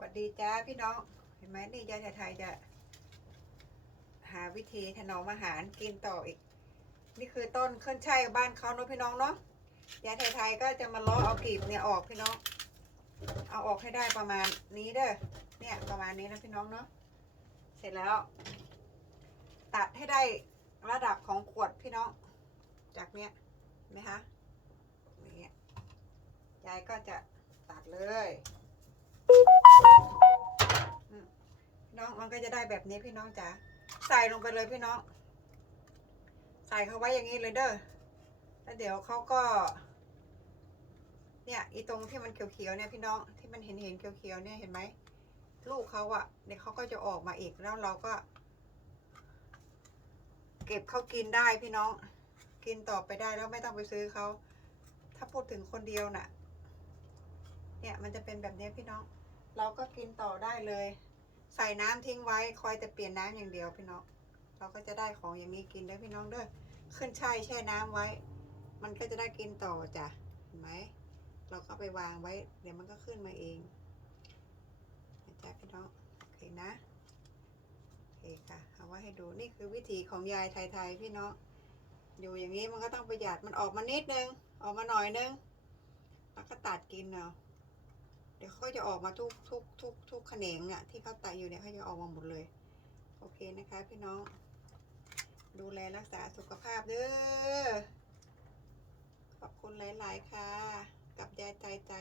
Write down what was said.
สวัสดีจ้าพี่น้อง เห็นไหมนี่ยายไทยจะหาวิธีถนอมอาหารกินต่ออีก นี่คือต้นขึ้นช่ายบ้านเขาเนาะพี่น้องเนาะยายไทยก็จะมาล้อเอากีบเนี่ยออกพี่น้อง เอาออกให้ได้ประมาณนี้เด้อเนี่ยประมาณนี้นะพี่น้องเนาะเสร็จแล้ว ตัดให้ได้ระดับของขวดพี่น้อง จากเนี้ยไหมคะอย่างเงี้ยยายก็จะตัดเลย น้องมันก็จะได้แบบนี้พี่น้องจ๋าใส่ลงไปเลยพี่น้อง ใส่เขาไว้อย่างนี้เลยเด้อแล้วเดี๋ยวเขาก็ เนี่ยอีตรงที่มันเขียวๆเนี่ยพี่น้องที่มันเห็นเห็นเขียวๆเนี่ยเห็นไหมลูกเขาอะเดี๋ยวเขาก็จะออกมาอีกแล้วเราก็ เก็บเขากินได้พี่น้อง กินต่อไปได้แล้วไม่ต้องไปซื้อเขาถ้าพูดถึงคนเดียวน่ะ เนี่ยมันจะเป็นแบบนี้พี่น้อง เราก็กินต่อได้เลย ใส่น้ำทิ้งไว้คอยแต่เปลี่ยนน้ำอย่างเดียวพี่น้องเราก็จะได้ของอย่างนี้กินได้พี่น้องเด้อขึ้นช่ายแช่น้ำไว้ มันก็จะได้กินต่อจ้ะเห็นไหมเราก็ไปวางไว้ เดี๋ยวมันก็ขึ้นมาเองนะจ๊ะพี่น้องโอเคนะโอเคค่ะเอาไว้ให้ดูนี่คือวิธีของยายไทยๆพี่น้องอยู่อย่างนี้มันก็ต้องประหยัดมันออกมานิดนึง ออกมาหน่อยนึงแล้วก็ตัดกินเอาะ เดี๋ยวเขาจะออกมาทุกทุกทุกทุกแขนงอะที่เขาตัดอยู่เนี่ยเขาจะออกมาหมดเลย โอเคนะคะพี่น้อง ดูแลรักษาสุขภาพเด้อขอบคุณหลาย ๆ ค่ะ กับยายใจใจ